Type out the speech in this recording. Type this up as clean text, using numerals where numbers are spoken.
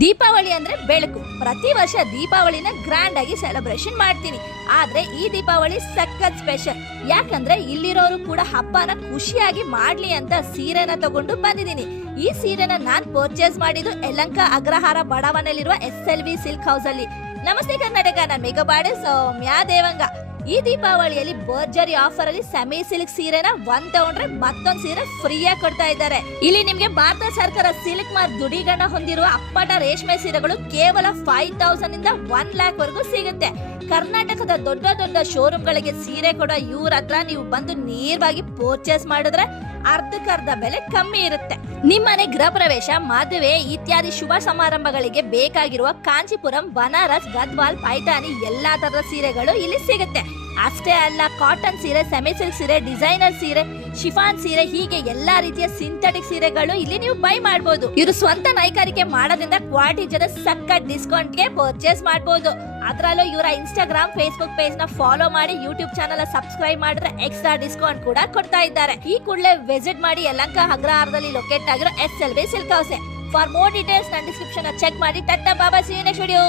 ದೀಪಾವಳಿ ಅಂದ್ರೆ ಬೆಳಕು. ಪ್ರತಿ ವರ್ಷ ದೀಪಾವಳಿನ ಗ್ರ್ಯಾಂಡ್ ಆಗಿ ಸೆಲೆಬ್ರೇಷನ್ ಮಾಡ್ತೀನಿ. ಆದ್ರೆ ಈ ದೀಪಾವಳಿ ಸಖತ್ ಸ್ಪೆಷಲ್. ಯಾಕಂದ್ರೆ ಇಲ್ಲಿರೋರು ಕೂಡ ಹಬ್ಬನ ಖುಷಿಯಾಗಿ ಮಾಡ್ಲಿ ಅಂತ ಸೀರೆನ ತಗೊಂಡು ಬಂದಿದ್ದೀನಿ. ಈ ಸೀರೆನ ನಾನ್ ಪರ್ಚೇಸ್ ಮಾಡಿದ್ದು ಯಲಹಂಕ ಅಗ್ರಹಾರ ಬಡಾವಣೆಯಲ್ಲಿರುವ SLV ಸಿಲ್ಕ್ ಹೌಸ್ ಅಲ್ಲಿ. ನಮಸ್ತೆ ಕರ್ನಾಟಕ, ನಾನು ಮೇಘಬಾಡೆ ಸೌಮ್ಯ ದೇವಂಗ. ಈ ದೀಪಾವಳಿಯಲ್ಲಿ ಭರ್ಜರಿ ಆಫರ್ ಅಲ್ಲಿ ಸೆಮಿ ಸಿಲ್ಕ್ ಸೀರೆನ ಒಂದ್ ತಗೊಂಡ್ರೆ ಮತ್ತೊಂದ್ ಸೀರೆ ಫ್ರೀಯಾಗಿ ಕೊಡ್ತಾ ಇದ್ದಾರೆ. ಇಲ್ಲಿ ನಿಮ್ಗೆ ಭಾರತ ಸರ್ಕಾರ ಸಿಲ್ಕ್ ಮಾರ್ಕ್ ದುಡಿಗಣ ಹೊಂದಿರುವ ಅಪ್ಪಟ ರೇಷ್ಮೆ ಸೀರೆಗಳು ಕೇವಲ 5000 ಇಂದ 1 lakh ವರೆಗೂ ಸಿಗುತ್ತೆ. ಕರ್ನಾಟಕದ ದೊಡ್ಡ ದೊಡ್ಡ ಶೋರೂಮ್ ಗಳಿಗೆ ಸೀರೆ ಕೊಡೋ ಇವ್ರ ಹತ್ರ ನೀವು ಬಂದು ನೇರವಾಗಿ ಪರ್ಚೇಸ್ ಮಾಡಿದ್ರೆ ಅರ್ಧಕ್ಕರ್ಧ ಬೆಲೆ ಕಮ್ಮಿ ಇರುತ್ತೆ. ನಿಮ್ಮನೆ ಗೃಹ ಪ್ರವೇಶ, ಮದುವೆ ಇತ್ಯಾದಿ ಶುಭ ಸಮಾರಂಭಗಳಿಗೆ ಬೇಕಾಗಿರುವ ಕಾಂಚೀಪುರಂ, ಬನಾರಸ್, ಗದ್ವಾಲ್, ಪೈಠಾನಿ ಎಲ್ಲಾ ತರದ ಸೀರೆಗಳು ಇಲ್ಲಿ ಸಿಗುತ್ತೆ. ಅಷ್ಟೇ ಅಲ್ಲ, ಕಾಟನ್ ಸೀರೆ, ಸೆಮಿ ಸಿಲ್ಕ್ ಸೀರೆ, ಡಿಸೈನರ್ ಸೀರೆ, ಶಿಫಾನ್ ಸೀರೆ, ಹೀಗೆ ಎಲ್ಲಾ ರೀತಿಯ ಸಿಂಥೆಟಿಕ್ ಸೀರೆಗಳು ಇಲ್ಲಿ ನೀವು ಬೈ ಮಾಡಬಹುದು. ಇವರು ಸ್ವಂತ ನೈಕಾರಿಕೆ ಮಾಡೋದ್ರಿಂದ ಕ್ವಾಲಿಟಿ ಜೊತೆ ಸಖತ್ ಡಿಸ್ಕೌಂಟ್ ಗೆ ಪರ್ಚೇಸ್ ಮಾಡಬಹುದು. ಅದರಲ್ಲೂ ಇವರ ಇನ್ಸ್ಟಾಗ್ರಾಮ್, ಫೇಸ್ಬುಕ್ ಪೇಜ್ ನ ಫಾಲೋ ಮಾಡಿ ಯೂಟ್ಯೂಬ್ ಚಾನಲ್ ಸಬ್ಸ್ಕ್ರೈಬ್ ಮಾಡಿದ್ರೆ ಎಕ್ಸ್ಟ್ರಾ ಡಿಸ್ಕೌಂಟ್ ಕೂಡ ಕೊಡ್ತಾ ಇದ್ದಾರೆ. ಈ ಕೂಡಲೇ ವಿಸಿಟ್ ಮಾಡಿ ಯಲಹಂಕ ಅಗ್ರಹಾರದಲ್ಲಿ ಲೊಕೇಟ್ ಆಗಿರೋ SLV silk house. For more details ನನ್ನ ಡಿಸ್ಕ್ರಿಪ್ಷನ್ ಚೆಕ್ ಮಾಡಿ. ಟಾಟಾ ಬಾಬಾ, ಸಿ ಯು ನೆಕ್ಸ್ಟ್ ವಿಡಿಯೋ.